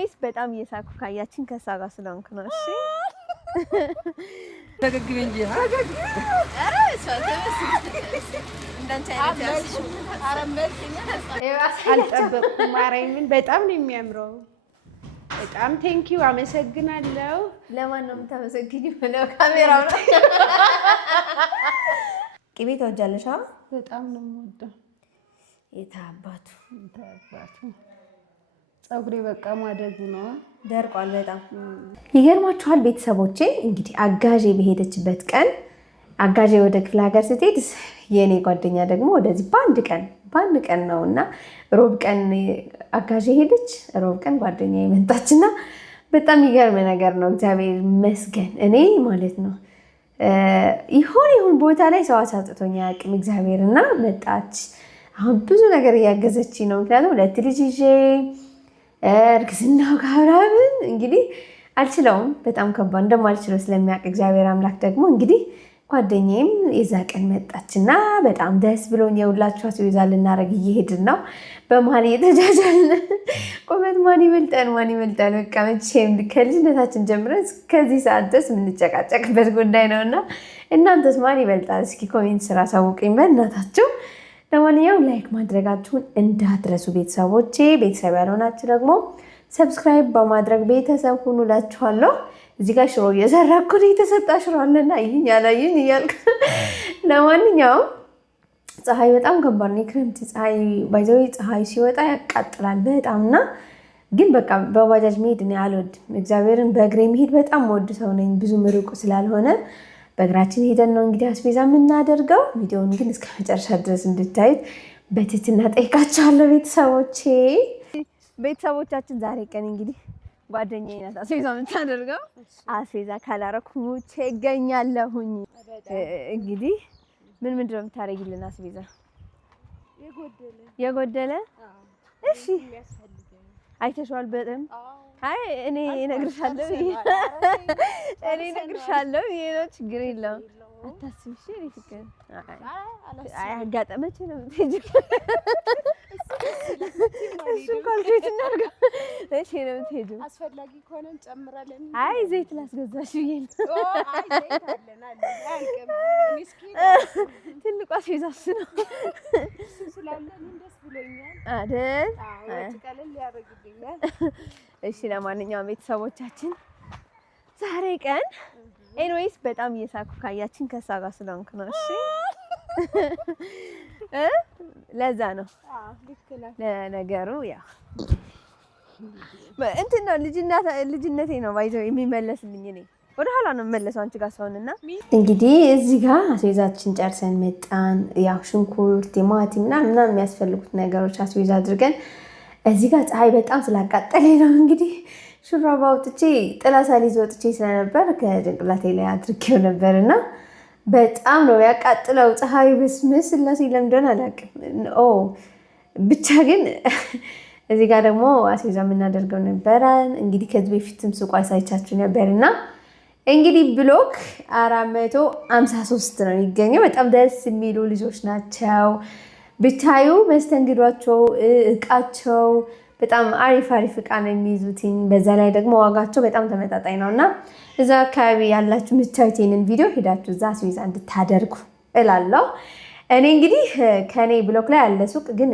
ኤኒዌይስ በጣም እየሳኩ ካያችን ከሷ ጋር ስለሆንኩ ነው። እሺ ተገግብ እንጂ አረ አልጠበቅኩም። ማርያምን በጣም ነው የሚያምረው። በጣም ቴንኪው አመሰግናለሁ። ለማን ነው የምታመሰግኚው? ካሜራው ነው። ቅቤ ተወጃለሽ? በጣም ነው የምወደው። የታባቱ ፀጉሬ በቃ ማደጉ ነው፣ ደርቋል በጣም ይገርማችኋል ቤተሰቦቼ። እንግዲህ አጋዤ በሄደችበት ቀን አጋዤ ወደ ክፍለ ሀገር ስትሄድ የኔ ጓደኛ ደግሞ ወደዚህ በአንድ ቀን ነው እና ሮብ ቀን አጋዤ ሄደች፣ ሮብ ቀን ጓደኛ የመጣችና በጣም ይገርም ነገር ነው። እግዚአብሔር ይመስገን። እኔ ማለት ነው ይሁን ቦታ ላይ ሰው አሳጥቶኝ አያውቅም እግዚአብሔር እና መጣች። አሁን ብዙ ነገር እያገዘች ነው። ምክንያቱም 2 ልጅ ይዤ እርግዝናው ጋራምን እንግዲህ አልችለውም። በጣም ከባድ እንደማልችለው ስለሚያውቅ እግዚአብሔር አምላክ ደግሞ እንግዲህ ጓደኛዬም የዛ ቀን መጣችና በጣም ደስ ብሎኝ የሁላችሁ አስቤዛ ልናደርግ እየሄድን ነው። በመሀል እየተጃጃልን ቁመት ማን ይበልጣል በቃ መቼም ከልጅነታችን ጀምረን እስከዚህ ሰዓት ድረስ የምንጨቃጨቅበት ጉዳይ ነው እና እናንተስ ማን ይበልጣል? እስኪ ኮሜንት ስራ አሳውቁኝ በእናታችሁ። ለማንኛውም ላይክ ማድረጋችሁን እንዳትረሱ ቤተሰቦቼ። ቤተሰብ ያልሆናችሁ ደግሞ ሰብስክራይብ በማድረግ ቤተሰብ ሁኑ እላችኋለሁ። እዚህ ጋር ሽሮ እየሰራኩ ነው። የተሰጣ ሽሮ አለና ይህን ያላየን እያልኩ ለማንኛውም ፀሐይ በጣም ከባድ ነው። የክረምት ፀሐይ ባይዘው ፀሐይ ሲወጣ ያቃጥላል በጣም እና ግን በቃ በባጃጅ መሄድ እኔ አልወድም። እግዚአብሔርን በእግሬ መሄድ በጣም ወድ ሰው ነኝ። ብዙ ርቁ ስላልሆነ በእግራችን ሄደን ነው እንግዲህ አስቤዛ የምናደርገው። ቪዲዮውን ግን እስከ መጨረሻ ድረስ እንድታዩት በትህትና ጠይቃችኋለሁ ቤተሰቦቻችን። ዛሬ ቀን እንግዲህ ጓደኛዬ ናት አስቤዛ የምታደርገው። አስቤዛ ካላረኩ ሙቼ እገኛለሁኝ። እንግዲህ ምንድን ነው የምታደርጊልን አስቤዛ? የጎደለ እሺ አይተሽዋል በደምብ? አይ እኔ እነግርሻለሁ ይሄ ነው ችግር የለውም አታስቢ። እሺ እኔ ፍቅር አይ አጋጠመች ነው የምትሄጂው። እሱ ካልኩት እናርጋ። እሺ ነው የምትሄጂው። አስፈላጊ ከሆነ እንጨምራለን። አይ ዘይት ላስገዛሽ ብዬሽ ነው። አይ ዘይት አለን አልቀም ምስኪን ትልቁ አስቤዛ እሱ ነው። እሱ ስላለን ደስ ብሎኛል አይደል? አዎ ቀለል ያደርግልኛል። እሺ ለማንኛውም ቤተሰቦቻችን ዛሬ ቀን ኤኒዌይስ በጣም እየሳኩ ካያችን ከሷ ጋር ስለሆንኩ ነው። እሺ ለዛ ነው። ለነገሩ ያው እንትን ነው ልጅነቴ ነው ባይዘው የሚመለስልኝ። እኔ ወደ ኋላ ነው የምመለሰው አንቺ ጋር ሰውንና እንግዲህ እዚህ ጋር አስቤዛችን ጨርሰን መጣን። ያው ሽንኩርት፣ ቲማቲም ምናምን የሚያስፈልጉት ነገሮች አስቤዛ አድርገን እዚህ ጋር ፀሐይ በጣም ስላቃጠለኝ ነው እንግዲህ ሹራብ አውጥቼ ጥላ ሳልይዝ ወጥቼ ስለነበር ከጭንቅላቴ ላይ አድርጌው ነበርና በጣም ነው ያቃጥለው ፀሐይ። በስመ ስላሴ ለምደን አላውቅም። ብቻ ግን እዚህ ጋር ደግሞ አስቤዛ የምናደርገው ነበረን። እንግዲህ ከዚህ በፊትም ሱቅ አሳይቻችሁ ነበርና እንግዲህ ብሎክ 453 ነው የሚገኘው። በጣም ደስ የሚሉ ልጆች ናቸው። ብታዩ መስተንግዷቸው፣ እቃቸው በጣም አሪፍ እቃ ነው የሚይዙትኝ። በዛ ላይ ደግሞ ዋጋቸው በጣም ተመጣጣኝ ነው እና እዛ አካባቢ ያላችሁ የምታዩት ይሄንን ቪዲዮ ሄዳችሁ እዛ አስቤዛ እንድታደርጉ እላለሁ። እኔ እንግዲህ ከኔ ብሎክ ላይ ያለ ሱቅ ግን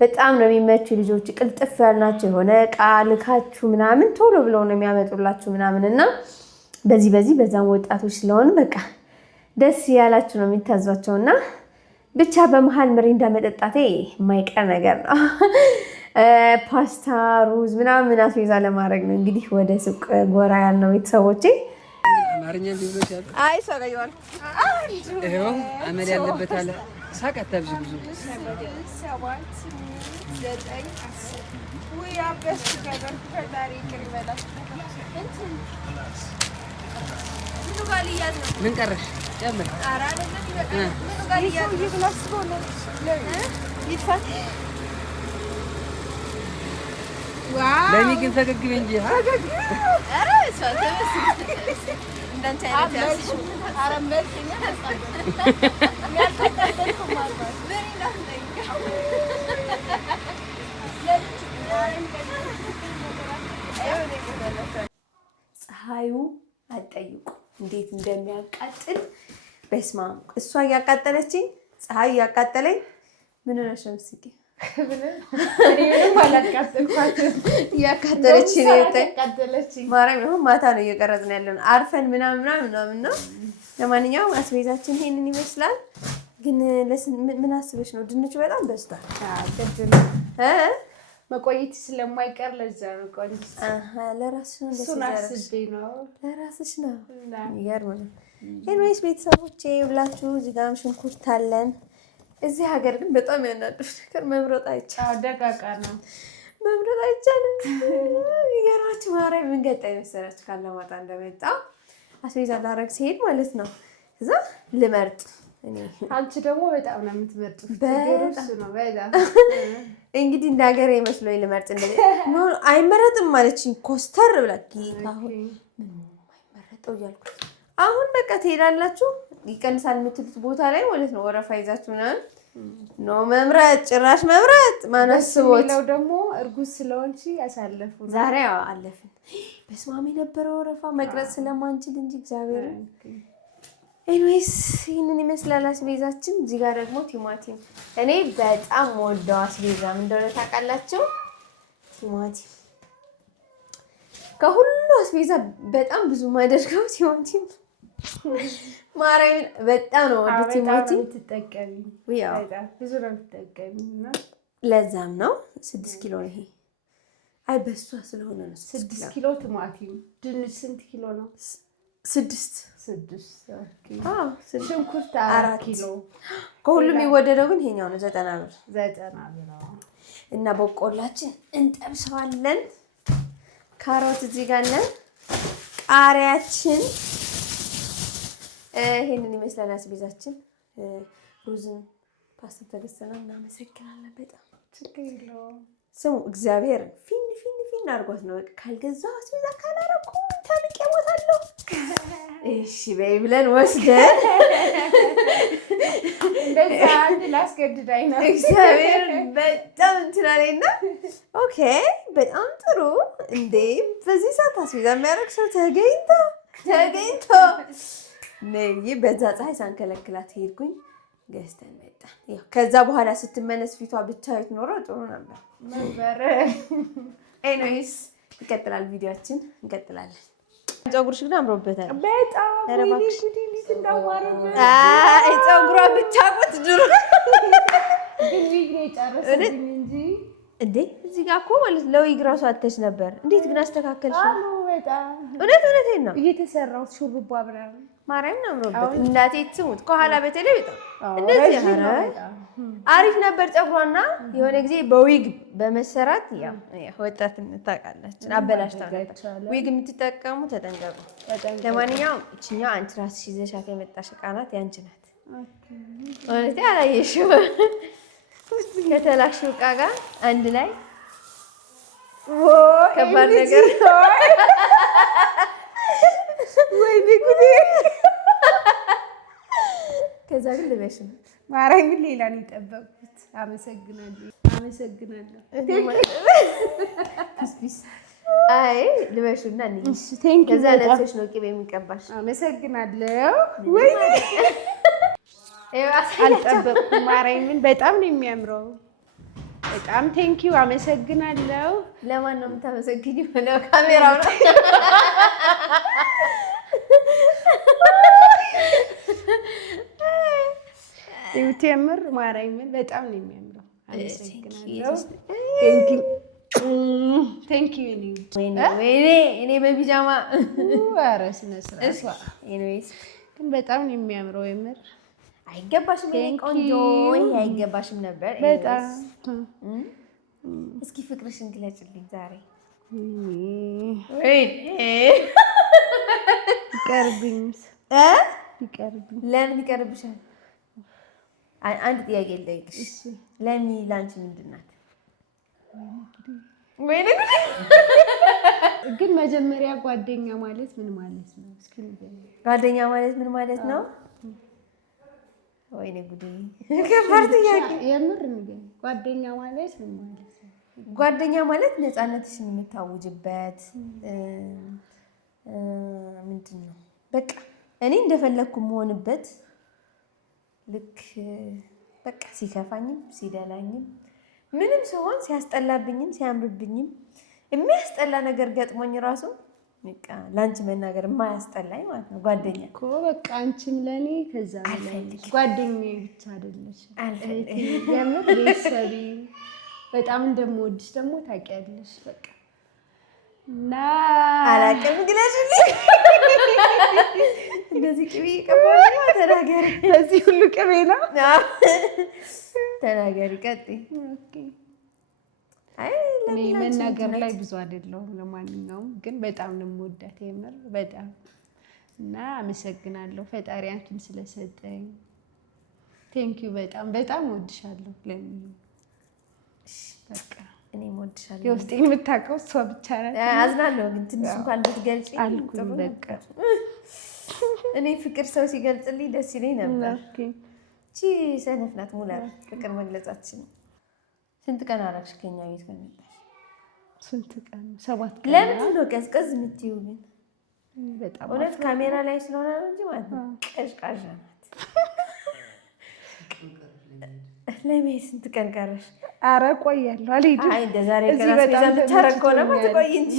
በጣም ነው የሚመቹ ልጆች፣ ቅልጥፍ ያልናቸው የሆነ እቃ ልካችሁ ምናምን ቶሎ ብለው ነው የሚያመጡላችሁ ምናምን እና በዛም ወጣቶች ስለሆኑ በቃ ደስ ያላችሁ ነው የሚታዟቸው እና ብቻ በመሃል ምሪንዳ መጠጣቴ የማይቀር ነገር ነው። ፓስታ፣ ሩዝ ምናምን አስቤዛ ለማድረግ ነው እንግዲህ ወደ ሱቅ ጎራ ያልነው ቤተሰቦቼ። አማርኛ ቢብሎሻል። አይ ሰገይዋል ይሄው አመል ያለበት አለ ሳቅ አታብዙ ብዙ ምን ቀረሽ? ጨምር ለኔ ግን ፈገግ በይ እንጂ ብታዩ አትጠይቁ እንዴት እንደሚያቃጥል። በስማ እሷ እያቃጠለችኝ ፀሐይ እያቃጠለኝ ምን ሆነሽ ነው ምስኪ? ምንም አላቃጠልኳትም። እያቃጠለችኝ ነው ያቃጠለችኝ። ማርያም ይሁን ማታ ነው እየቀረጽን ያለነው አርፈን ምናምን ነው። ለማንኛውም አስቤዛችን ይሄንን ይመስላል። ግን ምን አስበሽ ነው? ድንቹ በጣም በዝቷል። መቆየት ስለማይቀር ለዛ ነው። ለራስሽ ነው እሱን አስቤ ነው። ለራስሽ ነው። ይገርም ነው። ኤኒዌይስ ቤተሰቦቼ ሁላችሁ እዚህ ጋር ሽንኩርት አለን። እዚህ ሀገር ግን በጣም ያናድፍ ነገር መምረጥ አይቻልም። ደቃቃ ነው መምረጥ አይቻልም። ይገርማችሁ ማርያም ምን ገጠመኝ መሰላችሁ? ካለማጣ እንደመጣ አስቤዛ ላደርግ ሲሄድ ማለት ነው እዛ ልመርጥ አንቺ ደግሞ በጣም ነው የምትመርጡት። እንግዲህ እንደ ሀገር መስሎኝ ልመርጥ እንደዚህ አይመረጥም ማለችኝ። ኮስተር ብላ ጌታ ሆይ አይመረጠው እያልኩ አሁን በቃ ትሄዳላችሁ ይቀንሳል የምትሉት ቦታ ላይ ማለት ነው ወረፋ ይዛችሁ ምናምን ኖ መምረጥ ጭራሽ መምረጥ ማን አስቦት ነው ደግሞ እርጉዝ ስለሆንሽ ያሳለፉ ዛሬ አለፍን። በስማም የነበረው ወረፋ መቅረጽ ስለማንችል እንጂ እግዚአብሔር ኤኒዌይስ ይህንን ይመስላል አስቤዛችን። እዚህ ጋር ደግሞ ቲማቲም እኔ በጣም ወደው አስቤዛ ምን እንደሆነ ታውቃላችሁ? ቲማቲም ከሁሉ አስቤዛ በጣም ብዙ ማደርገው ቲማቲም ማርያምን በጣም ነው ወደ ቲማቲም ትጠቀሚ ያው ብዙ ነው ትጠቀሚና ለዛም ነው 6 ኪሎ ይሄ አይ በሷ ስለሆነ ነው 6 ኪሎ ቲማቲም። ድንች ስንት ኪሎ ነው? 6 ሽንኩርት 4 ኪሎ። ከሁሉም የሚወደደው ግን ይሄኛው ነው 90 ብር። 90 ብር እና በቆላችን እንጠብሰዋለን። ካሮት እዚህ ጋር ነን። ቃሪያችን ይሄንን ይመስላል አስቤዛችን። ሩዝን ፓስታ ተገዝተናል። እናመሰግናለን በጣም ችግር የለውም። ስሙ እግዚአብሔር ፊን አድርጓት ነው በቃ ካልገዛው አስቤዛ ካላረኩ ታንቄ እሞታለሁ። እሺ በይ ብለን ወስደን እንደዛ አንድ ላስገድዳኝ ነው እግዚአብሔር በጣም እንትናለና ኦኬ በጣም ጥሩ እንዴ በዚህ ሰዓት አስቤዛ የሚያደርግ ሰው ተገኝቶ ነይ በዛ ፀሐይ ሳንከለክላት ሄድኩኝ ገዝተን መጣን። ያው ከዛ በኋላ ስትመለስ ፊቷ ብታዩት ኖሮ ጥሩ ነበር። ኤኒዌይስ ይቀጥላል፣ ቪዲዮአችን እንቀጥላለን። ፀጉርሽ ግን አምሮበታል በጣም ረባክሽ እንዳዋረበት ፀጉሯ ብታውቁት ድሮ ግን ዊግ ነው የጨረሰብኝ እንጂ እንዴ እዚህ ጋር እኮ ማለት ለዊግ ራሱ አተሽ ነበር። እንዴት ግን አስተካከልሽ? በጣም እውነቴን ነው እየተሰራው ሹሩባ ምናምን ማርያም ነው አምሮበት። እናቴ ትሙት ከኋላ በተለይ በጣም እንደዚህ አሪፍ ነበር ፀጉሯና የሆነ ጊዜ በዊግ በመሰራት ያው ወጣትነት ታውቃላችሁ አበላሽታ ዊግ የምትጠቀሙ ተጠንቀቁ። ለማንኛውም እችኛ አንቺ ራስሽ ይዘሻት የመጣሽ ዕቃ ናት፣ ያንቺ ናት። ማለት አላየሽው ከተላክሽው ዕቃ ጋር አንድ ላይ ከባድ ነገር ወይኔ ጉዴ። ከዛ ግን ልበሽ ነው ማርያምን ሌላ ነው የጠበቅኩት። አመሰግናለሁ። ፒስ አይ ልበሽና እንዴ ከዛ ለሰሽ ነው ቅቤ የሚቀባሽ። አመሰግናለሁ። ወይኔ አልጠበቅኩም። ማርያምን በጣም ነው የሚያምረው። በጣም ቴንኪው አመሰግናለሁ። ለማን ነው የምታመሰግኚው? ካሜራው ነው። የምር ማርያምን በጣም ነው የሚያምረው። አመሰግናለሁ። ቴንኪው እኔ በቢጃማ ኧረ ስነ ስርዓት። ኤኒዌይስ ግን በጣም ነው የሚያምረው የምር። አይገባሽም ቆንጆ፣ አይገባሽም ነበር በጣም። እስኪ ፍቅርሽን ግለጭልኝ ዛሬ። ይቀርብኝ። ለምን ይቀርብሻል? አንድ ጥያቄ ልጠይቅሽ። ለሚ ላንቺ ምንድን ናት? ግን መጀመሪያ ጓደኛ ማለት ምን ማለት ነው? እስኪ ንገሪኝ። ጓደኛ ማለት ምን ማለት ነው? ወይኔ ጉዴ ከባድ ጥያቄ። የምር ንገሪኝ። ጓደኛ ማለት ምን ማለት ነው? ጓደኛ ማለት ነፃነትሽን የምታውጅበት ምንድን ነው በቃ እኔ እንደፈለግኩ መሆንበት ልክ በቃ ሲከፋኝም ሲደላኝም ምንም ሲሆን ሲያስጠላብኝም ሲያምርብኝም የሚያስጠላ ነገር ገጥሞኝ ራሱ በቃ ላንቺ መናገር የማያስጠላኝ ማለት ነው። ጓደኛ እኮ በቃ አንቺም ለኔ ከዛ ጓደኛዬ ብቻ አይደለሽ የምር ቤተሰቤ በጣም እንደምወድሽ ደግሞ ታውቂያለሽ። በቃ እና አላውቅም ግለሽልኝ እንደዚህ ቅቤ ቀባኝ ተናገሪ። በዚህ ሁሉ ቅቤ ነው ተናገሪ ቀጥይ። እኔ መናገር ላይ ብዙ አይደለሁም። ለማንኛውም ግን በጣም ነው የምወዳት የምር በጣም እና አመሰግናለሁ ፈጣሪ አንቺን ስለሰጠኝ። ቴንኪዩ በጣም በጣም እወድሻለሁ። ለምን በቃ እኔም እወድሻለሁ። የውስጤን የምታውቀው እሷ ብቻ ናት። አዝናለሁ ግን ትንሽ እንኳን ብትገልጪ አልኩኝ በቃ እኔ ፍቅር ሰው ሲገልጽልኝ ደስ ይለኝ ነበር። እቺ ሰነፍ ናት ሙላት ፍቅር መግለጻችን። ስንት ቀን አደረግሽ ከኛ ቤት ከመጣሽ? ስንት ቀን? 7 ቀን። ለምንድን ነው ቀዝቀዝ የምትይው ግን? በጣም እውነት ካሜራ ላይ ስለሆነ ነው እንጂ ማለት ነው ቀዥቃዣ ናት። ለምን ስንት ቀን ቀረሽ? ኧረ እቆያለሁ አልሄድም። አይ እንደ ዛሬ ቀን ብታረግ ከሆነማ ትቆይ እንጂ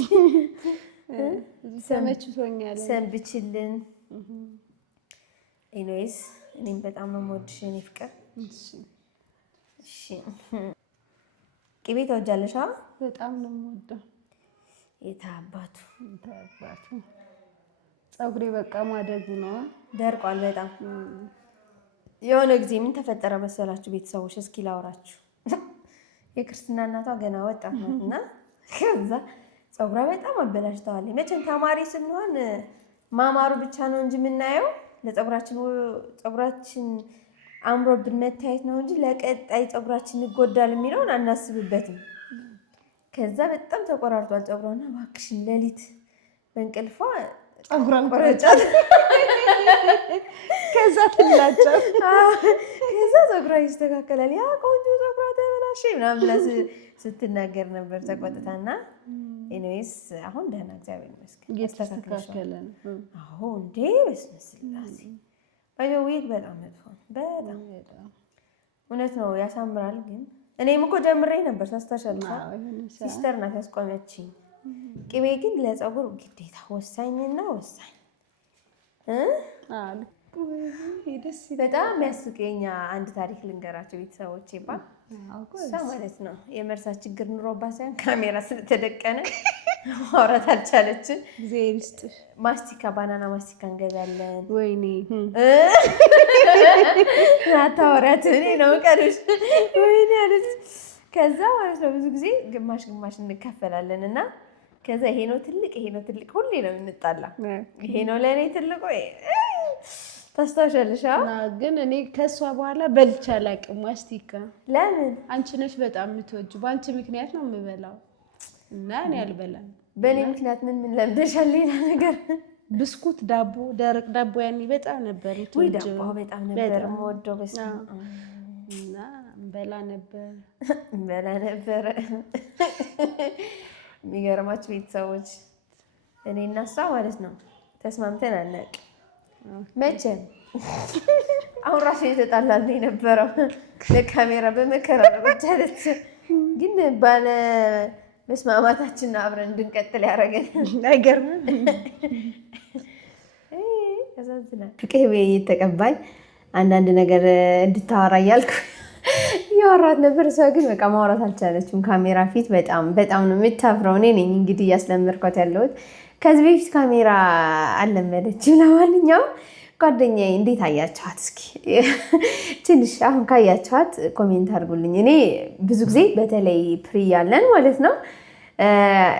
ተመችቶኛል። ሰንብችልን። ኤኒዌይስ እኔም በጣም ነው የምወድሽ የእኔ ፍቅር። እሺ ቅቤ ተወጃለሽ? በጣም ነው የምወደው። የታባቱ ፀጉሬ በቃ ማደጉ ነው ደርቋል በጣም። የሆነ ጊዜ ምን ተፈጠረ መሰላችሁ ቤተሰቦች? እስኪ ላውራችሁ። የክርስትና እናቷ ገና ወጣት ናት እና ከዛ ፀጉሯ በጣም አበላሽተዋል። መቼም ተማሪ ስንሆን ማማሩ ብቻ ነው እንጂ የምናየው ፀጉራችን አምሮብን መታየት ነው እንጂ ለቀጣይ ፀጉራችን ይጎዳል የሚለውን አናስብበትም። ከዛ በጣም ተቆራርጧል ፀጉሯና እባክሽን ሌሊት በእንቅልፏ ፀጉሯን ቆረጫት። ከዛ ትላጫት። ከዛ ፀጉሯ ይስተካከላል። ያ ቆንጆ ፀጉሯ ተበላሸ ምናምን ብላ ስትናገር ነበር ተቆጥታና። ኤኒዌይስ አሁን ደህና እግዚአብሔር ይመስገን እየተስተካከለ ነው። አዎ እንዴ በስመ ስላሴ ዊግ በጣም መጥፎ በጣም እውነት ነው ያሳምራል። ግን እኔም እኮ ጀምሬ ነበር ታስታውሻለሽ? ሲስተር ናት ያስቆመችኝ። ቅቤ ግን ለፀጉር ግዴታ ወሳኝና ወሳኝ በጣም የሚያስቀኝ አንድ ታሪክ ልንገራቸው ቤተሰቦቼ። እሷ ማለት ነው የመርሳት ችግር ኑሮባት ሳይሆን ካሜራ ስለተደቀነ ማውራት አልቻለችን። ማስቲካ ባናና ማስቲካ እንገዛለን። ወይኔ አታወሪያት እኔ ነው ቀርሽ ወይኔ አለች። ከዛ ማለት ነው ብዙ ጊዜ ግማሽ ግማሽ እንከፈላለን እና ከዛ ይሄ ነው ትልቅ ሁሌ ነው የምንጣላ። ይሄ ነው ለእኔ ትልቁ ታስታውሻለሽ? ግን እኔ ከእሷ በኋላ በልቼ አላውቅም ማስቲካ። ለምን? አንቺ ነሽ በጣም የምትወጂው። በአንቺ ምክንያት ነው የምበላው እና እኔ አልበላም። በእኔ ምክንያት ምን ለምደሻል? ሌላ ነገር ብስኩት፣ ዳቦ፣ ደረቅ ዳቦ ያኔ በጣም ነበር ዳቦ በጣም ነበር የምወደው እና እንበላ ነበር። የሚገርማችሁ ቤተሰቦች እኔ እና እሷ ማለት ነው ተስማምተን አናውቅም መቼም። አሁን ራሱ የተጣላን የነበረው ለካሜራ በመከራ ነው ብቻለች። ግን ባለ መስማማታችን አብረን እንድንቀጥል ያደረገን አይገርምም? ያሳዝናል። ቅቤ እየተቀባኝ አንዳንድ ነገር እንድታወራ እያልኩ እያወራት ነበር። እሷ ግን በቃ ማውራት አልቻለችም ካሜራ ፊት። በጣም ነው የምታፍረው። እኔ ነኝ እንግዲህ እያስለመድኳት ያለሁት። ከዚህ በፊት ካሜራ አልለመደችም። ለማንኛውም ጓደኛዬ እንዴት አያችኋት? እስኪ ትንሽ አሁን ካያችኋት ኮሜንት አድርጉልኝ። እኔ ብዙ ጊዜ በተለይ ፕሪ ያለን ማለት ነው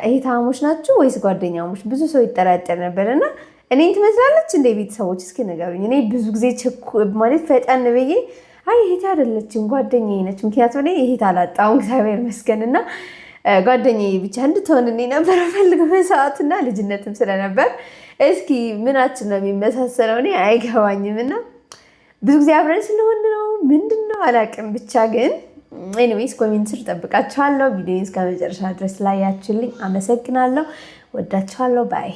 እህታሞች ናችሁ ወይስ ጓደኛሞች? ብዙ ሰው ይጠራጠር ነበር እና እኔን ትመስላለች እንደ ቤተሰቦች እስኪ ንገሩኝ። እኔ ብዙ ጊዜ ማለት ፈጠን ብዬ አይ እህቴ አይደለችም ጓደኛዬ ነች። ምክንያቱም እኔ እህት አላጣሁም እግዚአብሔር ይመስገን እና ጓደኛዬ ብቻ እንድትሆንልኝ ነበር ፈልገው በሰዓቱና ልጅነትም ስለነበር እስኪ ምናችን ነው የሚመሳሰለው እኔ አይገባኝም። እና ብዙ ጊዜ አብረን ስለሆን ነው ምንድን ነው አላውቅም። ብቻ ግን ኤኒዌይስ ኮሜንት ስር ጠብቃችኋለሁ። ቪዲዮን እስከ መጨረሻ ድረስ ላያችሁልኝ አመሰግናለሁ። ወዳችኋለሁ። ባይ